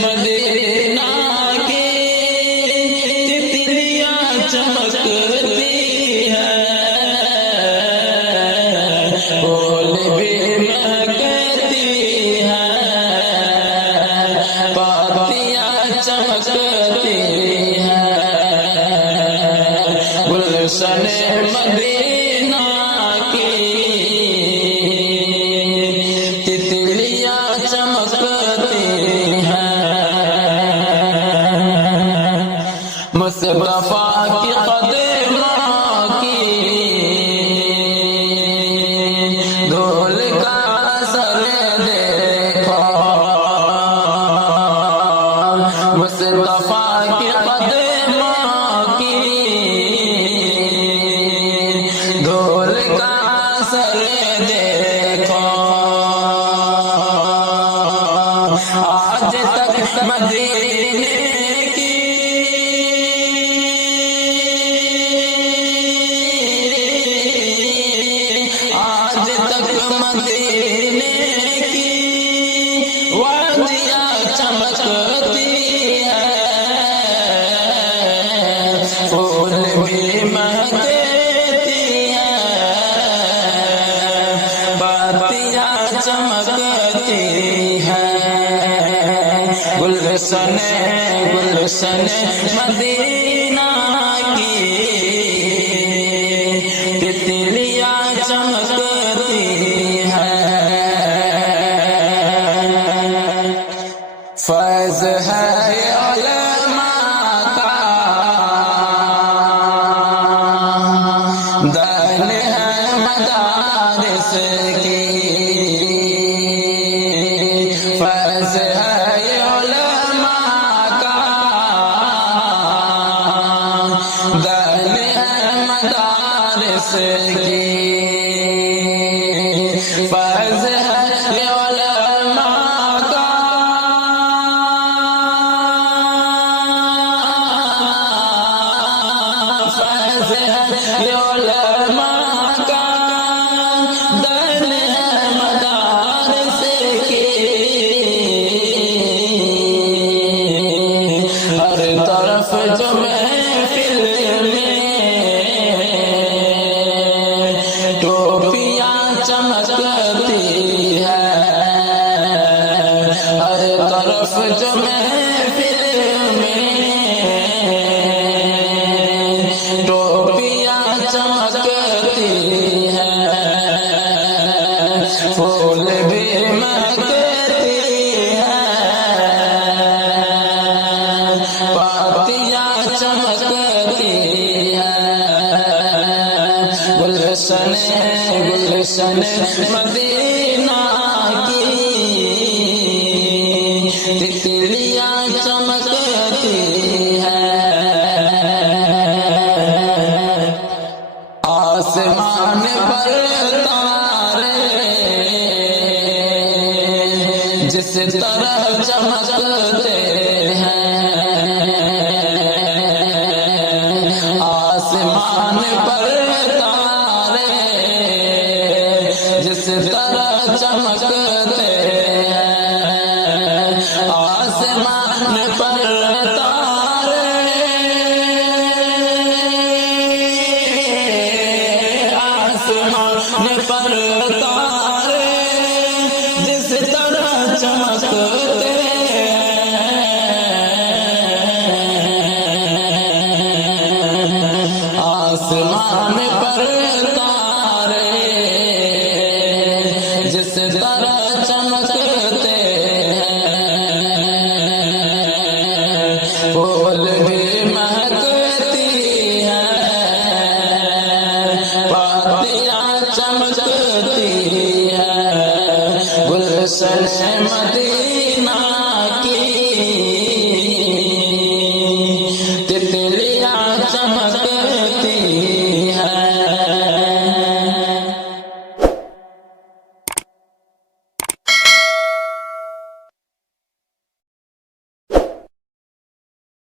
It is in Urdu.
مدینہ کی تتلیاں چمکتی ہیں، پھول بھی مہکتی ہیں، پاتیاں چمکتی ہیں، گلشن مدینہ کی تتلیاں چمکتی ہیں، مصطفیٰ کی قدموں کی دھول کا اثر دیکھو، مصطفیٰ کی قدموں کی دھول کا اثر دیکھو، آج تک مدینے کی آج تک مدینے کی وادیاں چمکتی ہیں، پھول بھی مہکتی ہیں، پاتیاں چمکتی ہیں، گلشن گلشن مدینہ کی تتلیاں چمکتی ہیں، فیض ہے علماء کا، دین ہے مدارس کی، فیض ہے علماء کا، دین ہے مدارس کی، فیض ہے علماء کا، فیض ہے علماء کا، دین ہے مدارس کی، ہر طرف جو محفل میں ٹوپیاں چمکتی ہیں، ہر طرف جو محفل میں ٹوپیاں چمکتی ہیں، پھول بھی مہکتی ہیں، پاتیاں چمکتی ہیں، گلشن گلشن مدینہ کی تتلیاں چمکتی ہیں، آسمان پر تارے جس طرح چمکتے ہیں، آسمان پر تارے جس طرح چمکتے ہیں، آسمان پر تارے، آسمان پر تارے جس طرح چمکتے ہیں، آسمان پر تارے جس طرح چمکتے ہیں، پھول بھی مہکتی ہیں، پاتیاں چمکتی ہیں، گلشن